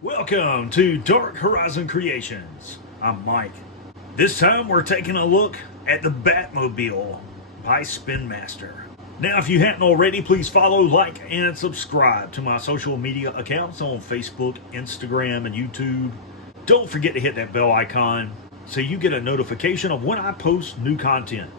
Welcome to Dark Horizon Creations. I'm Mike. This time we're taking a look at the Batmobile by Spinmaster. Now, if you hadn't already, please follow, like, and subscribe to my social media accounts on Facebook, Instagram, and YouTube. Don't forget to hit that bell icon so you get a notification of when I post new content.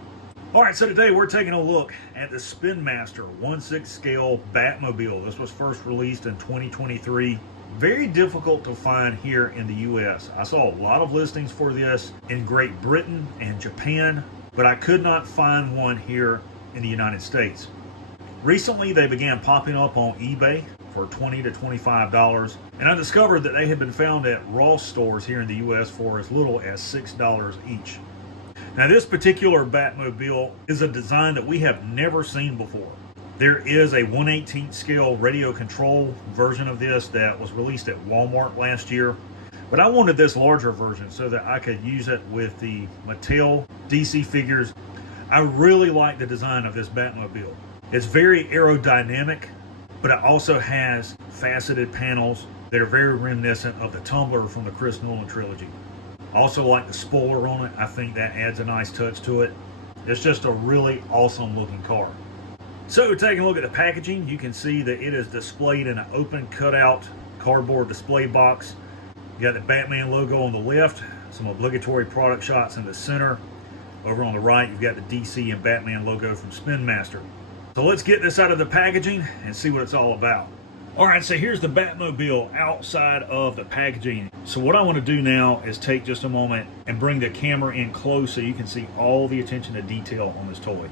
Alright, so today we're taking a look at the Spinmaster 1/6 scale Batmobile. This was first released in 2023. Very difficult to find here in the US. I saw a lot of listings for this in Great Britain and Japan, but I could not find one here in the United States. Recently, they began popping up on eBay for $20 to $25, and I discovered that they had been found at Ross stores here in the US for as little as $6 each. Now, this particular Batmobile is a design that we have never seen before. There is a 1/18 scale radio control version of this that was released at Walmart last year, but I wanted this larger version so that I could use it with the Mattel DC figures. I really like the design of this Batmobile. It's very aerodynamic, but it also has faceted panels that are very reminiscent of the Tumbler from the Chris Nolan trilogy. I also like the spoiler on it. I think that adds a nice touch to it. It's just a really awesome looking car. So, taking a look at the packaging, you can see that it is displayed in an open cutout cardboard display box. You got the Batman logo on the left, some obligatory product shots in the center. Over on the right, you've got the DC and Batman logo from Spinmaster. So let's get this out of the packaging and see what it's all about. Alright, so here's the Batmobile outside of the packaging. So what I want to do now is take just a moment and bring the camera in close so you can see all the attention to detail on this toy.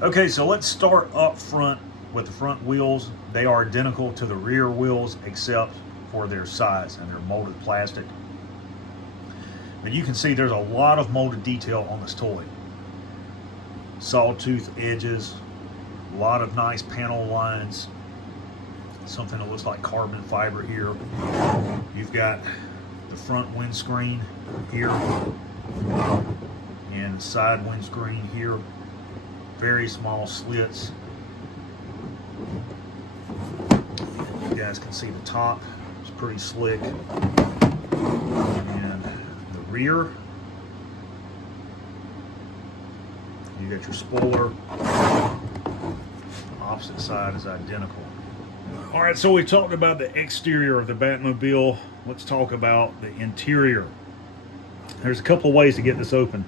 Okay, so let's start up front with the front wheels. They are identical to the rear wheels except for their size, and they're molded plastic. But you can see there's a lot of molded detail on this toy. Sawtooth edges, a lot of nice panel lines, something that looks like carbon fiber here. You've got the front windscreen here and side windscreen here. Very small slits. You guys can see the top. It's pretty slick. And the rear, you got your spoiler. The opposite side is identical. All right, so we talked about the exterior of the Batmobile. Let's talk about the interior. There's a couple ways to get this open.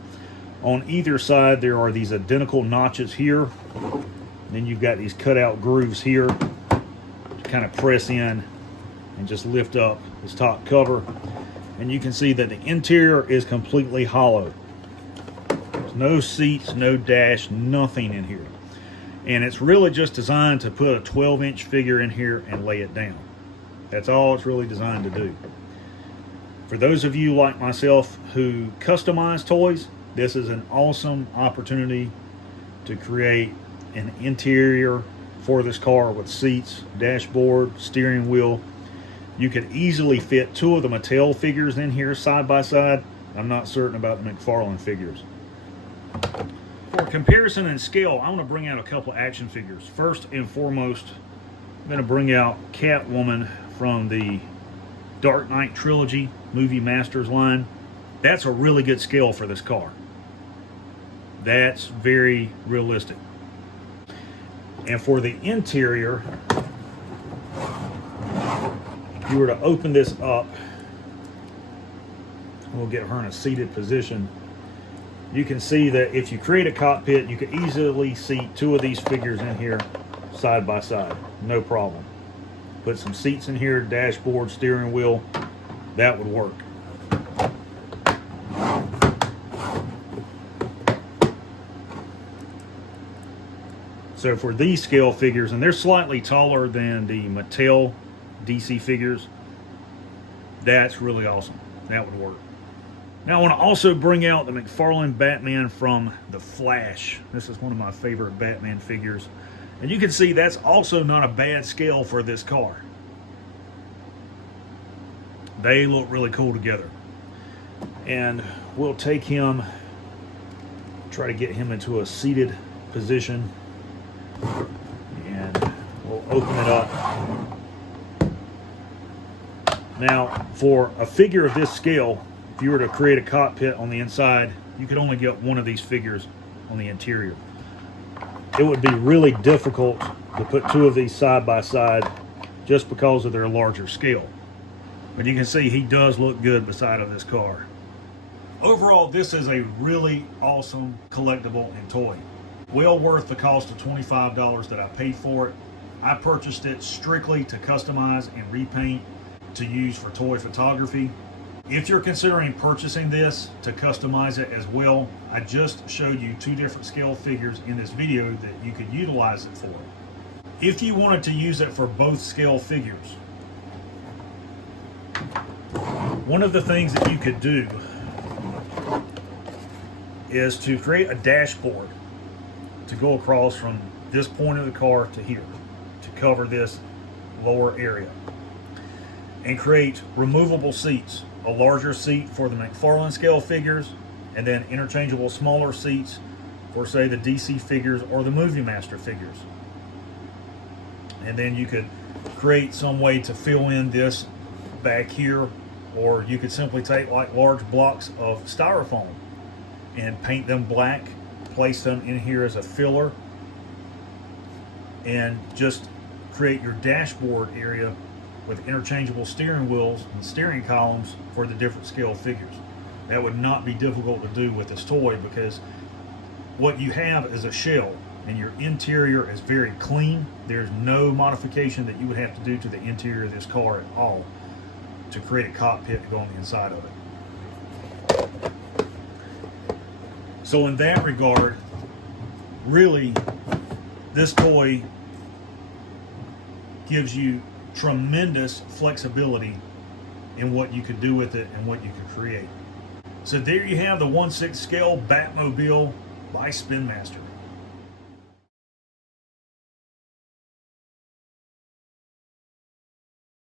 On either side, there are these identical notches here. Then you've got these cutout grooves here to kind of press in and just lift up this top cover. And you can see that the interior is completely hollow. There's no seats, no dash, nothing in here. And it's really just designed to put a 12-inch figure in here and lay it down. That's all it's really designed to do. For those of you like myself who customize toys, this is an awesome opportunity to create an interior for this car with seats, dashboard, steering wheel. You could easily fit two of the Mattel figures in here side by side. I'm not certain about the McFarlane figures. For comparison and scale, I want to bring out a couple action figures. First and foremost, I'm going to bring out Catwoman from the Dark Knight trilogy movie Masters line. That's a really good scale for this car. That's very realistic. And for the interior, if you were to open this up, we'll get her in a seated position. You can see that if you create a cockpit, you could easily seat two of these figures in here side by side, no problem. Put some seats in here, dashboard, steering wheel, that would work. So for these scale figures, and they're slightly taller than the Mattel DC figures, that's really awesome. That would work. Now I want to also bring out the McFarlane Batman from The Flash. This is one of my favorite Batman figures. And you can see that's also not a bad scale for this car. They look really cool together. And we'll take him, try to get him into a seated position. And we'll open it up. Now, for a figure of this scale, if you were to create a cockpit on the inside, you could only get one of these figures on the interior. It would be really difficult to put two of these side by side just because of their larger scale. But you can see he does look good beside of this car. Overall, this is a really awesome collectible and toy. Well worth the cost of $25 that I paid for it. I purchased it strictly to customize and repaint to use for toy photography. If you're considering purchasing this to customize it as well, I just showed you two different scale figures in this video that you could utilize it for. If you wanted to use it for both scale figures, one of the things that you could do is to create a dashboard to go across from this point of the car to here to cover this lower area, and create removable seats, a larger seat for the McFarlane scale figures, and then interchangeable smaller seats for, say, the DC figures or the Movie Master figures. And then you could create some way to fill in this back here, or you could simply take like large blocks of styrofoam and paint them black, place them in here as a filler, and just create your dashboard area with interchangeable steering wheels and steering columns for the different scale figures. That would not be difficult to do with this toy, because what you have is a shell and your interior is very clean. There's no modification that you would have to do to the interior of this car at all to create a cockpit to go on the inside of it. So in that regard, really, this toy gives you tremendous flexibility in what you could do with it and what you could create. So there you have the 1/6 scale Batmobile by Spinmaster.